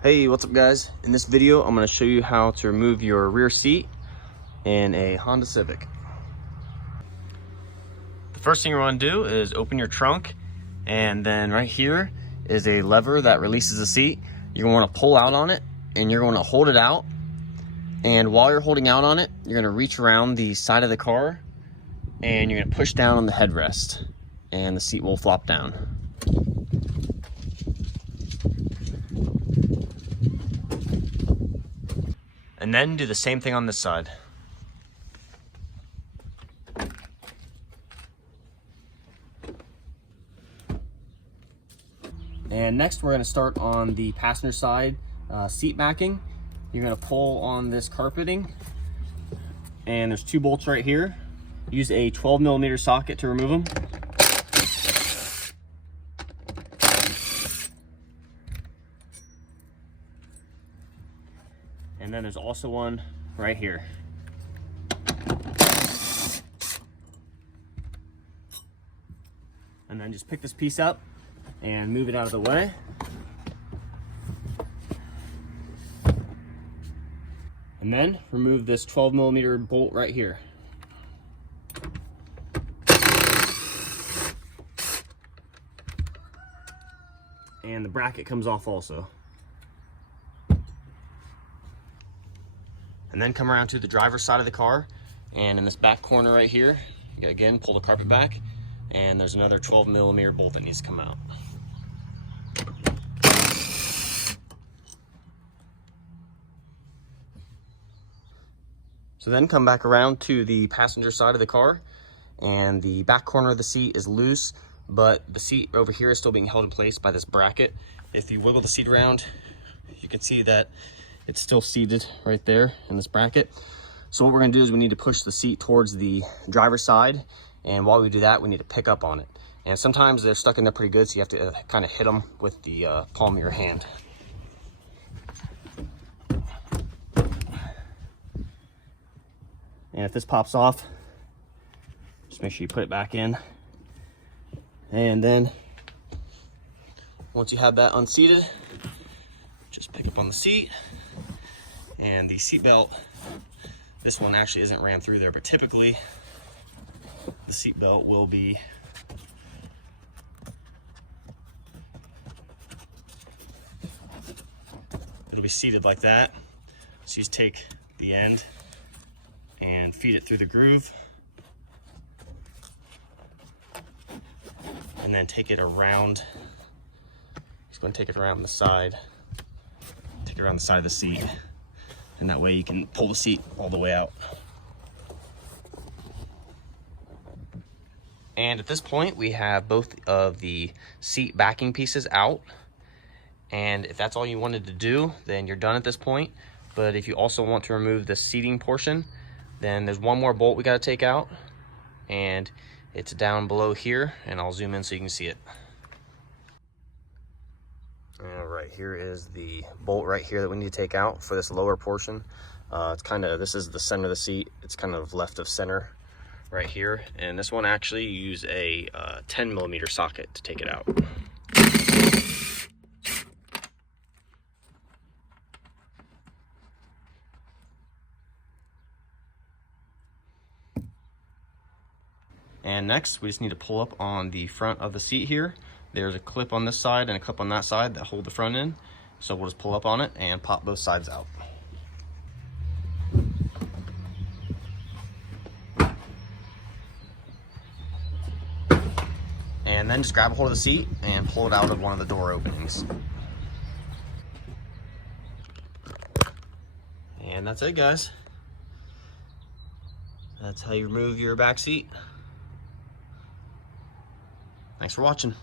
Hey, what's up guys? In this video, I'm going to show you how to remove your rear seat in a Honda Civic. The first thing you want to do is open your trunk, and then right here is a lever that releases the seat. You're going to want to pull out on it, and you're going to hold it out. And while you're holding out on it, you're going to reach around the side of the car, and you're going to push down on the headrest, and the seat will flop down. And then do the same thing on this side. And next we're going to start on the passenger side seat backing. You're going to pull on this carpeting, and there's two bolts right here. Use a 12mm socket to remove them. And then there's also one right here. And then just pick this piece up and move it out of the way. And then remove this 12mm bolt right here. And the bracket comes off also. And then come around to the driver's side of the car, and in this back corner right here, you gotta again pull the carpet back, and there's another 12mm bolt that needs to come out. So then come back around to the passenger side of the car, and the back corner of the seat is loose, but the seat over here is still being held in place by this bracket. If you wiggle the seat around, you can see that it's still seated right there in this bracket. So what we're gonna do is we need to push the seat towards the driver's side, and while we do that, we need to pick up on it. And sometimes they're stuck in there pretty good, so you have to kind of hit them with the palm of your hand. And if this pops off, just make sure you put it back in. And then once you have that unseated, just pick up on the seat. And the seat belt, this one actually isn't ran through there, but typically the seat belt will be seated like that. So you just take the end and feed it through the groove, and then take it around. Just going to take it around the side, take it around the side of the seat. And that way you can pull the seat all the way out. And at this point, we have both of the seat backing pieces out. And if that's all you wanted to do, then you're done at this point. But if you also want to remove the seating portion, then there's one more bolt we got to take out. And it's down below here, and I'll zoom in so you can see it. Right here is the bolt right here that we need to take out for this lower portion. This is the center of the seat. It's kind of left of center right here. And this one actually, you use a 10mm socket to take it out. And next, we just need to pull up on the front of the seat here. There's a clip on this side and a clip on that side that hold the front in. So we'll just pull up on it and pop both sides out. And then just grab a hold of the seat and pull it out of one of the door openings. And that's it, guys. That's how you remove your back seat. Thanks for watching.